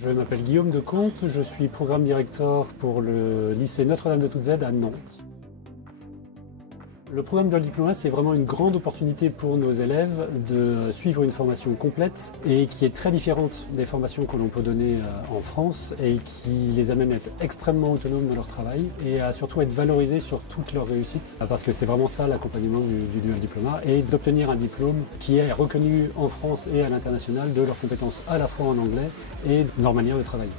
Je m'appelle Guillaume Decomte, je suis programme directeur pour le lycée Notre-Dame de Toutes Aides à Nantes. Le programme Dual Diploma, c'est vraiment une grande opportunité pour nos élèves de suivre une formation complète et qui est très différente des formations que l'on peut donner en France et qui les amène à être extrêmement autonomes dans leur travail et à surtout être valorisés sur toute leur réussite, parce que c'est vraiment ça l'accompagnement du Dual Diploma, et d'obtenir un diplôme qui est reconnu en France et à l'international de leurs compétences à la fois en anglais et de leur manière de travailler.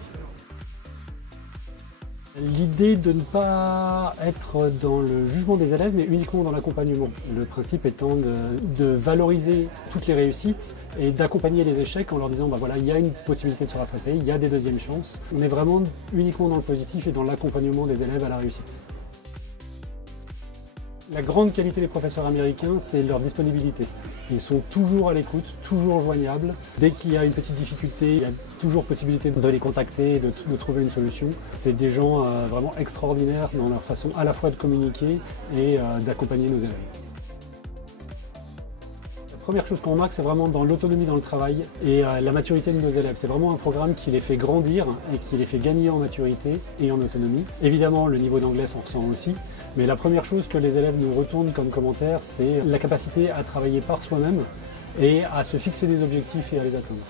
L'idée de ne pas être dans le jugement des élèves, mais uniquement dans l'accompagnement. Le principe étant de valoriser toutes les réussites et d'accompagner les échecs en leur disant voilà, il y a une possibilité de se rattraper, il y a des deuxièmes chances. On est vraiment uniquement dans le positif et dans l'accompagnement des élèves à la réussite. La grande qualité des professeurs américains, c'est leur disponibilité. Ils sont toujours à l'écoute, toujours joignables. Dès qu'il y a une petite difficulté, il y a toujours possibilité de les contacter et de trouver une solution. C'est des gens vraiment extraordinaires dans leur façon à la fois de communiquer et d'accompagner nos élèves. La première chose qu'on remarque, c'est vraiment dans l'autonomie dans le travail et la maturité de nos élèves. C'est vraiment un programme qui les fait grandir et qui les fait gagner en maturité et en autonomie. Évidemment, le niveau d'anglais s'en ressent aussi, mais la première chose que les élèves nous retournent comme commentaire, c'est la capacité à travailler par soi-même et à se fixer des objectifs et à les atteindre.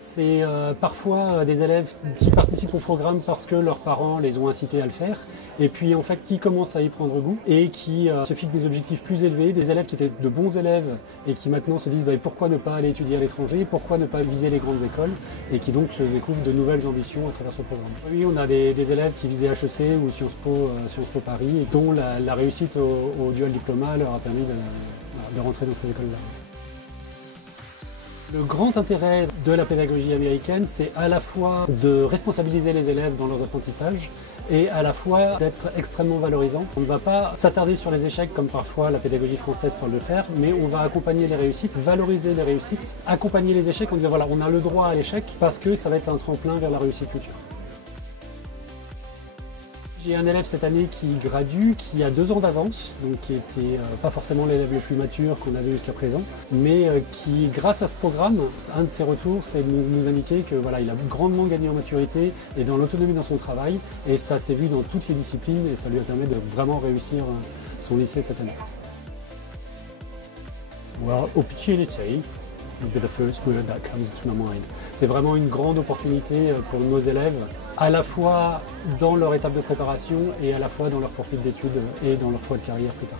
C'est parfois des élèves qui participent au programme parce que leurs parents les ont incités à le faire, et puis en fait qui commencent à y prendre goût et qui se fixent des objectifs plus élevés, des élèves qui étaient de bons élèves et qui maintenant se disent pourquoi ne pas aller étudier à l'étranger, pourquoi ne pas viser les grandes écoles, et qui donc se découvrent de nouvelles ambitions à travers ce programme. Oui, on a des élèves qui visaient HEC ou Sciences Po Paris, et dont la réussite au Dual Diploma leur a permis de rentrer dans ces écoles-là. Le grand intérêt de la pédagogie américaine, c'est à la fois de responsabiliser les élèves dans leurs apprentissages et à la fois d'être extrêmement valorisant. On ne va pas s'attarder sur les échecs comme parfois la pédagogie française peut le faire, mais on va accompagner les réussites, valoriser les réussites, accompagner les échecs en disant voilà, on a le droit à l'échec parce que ça va être un tremplin vers la réussite future. J'ai un élève cette année qui gradue, qui a 2 ans d'avance, donc qui n'était pas forcément l'élève le plus mature qu'on avait jusqu'à présent, mais qui, grâce à ce programme, un de ses retours, c'est de nous indiquer que voilà, il a grandement gagné en maturité et dans l'autonomie dans son travail, et ça s'est vu dans toutes les disciplines et ça lui a permis de vraiment réussir son lycée cette année. Well, opportunity would be the first word that comes to my mind. C'est vraiment une grande opportunité pour nos élèves, à la fois dans leur étape de préparation et à la fois dans leur poursuite d'études et dans leur choix de carrière plus tard.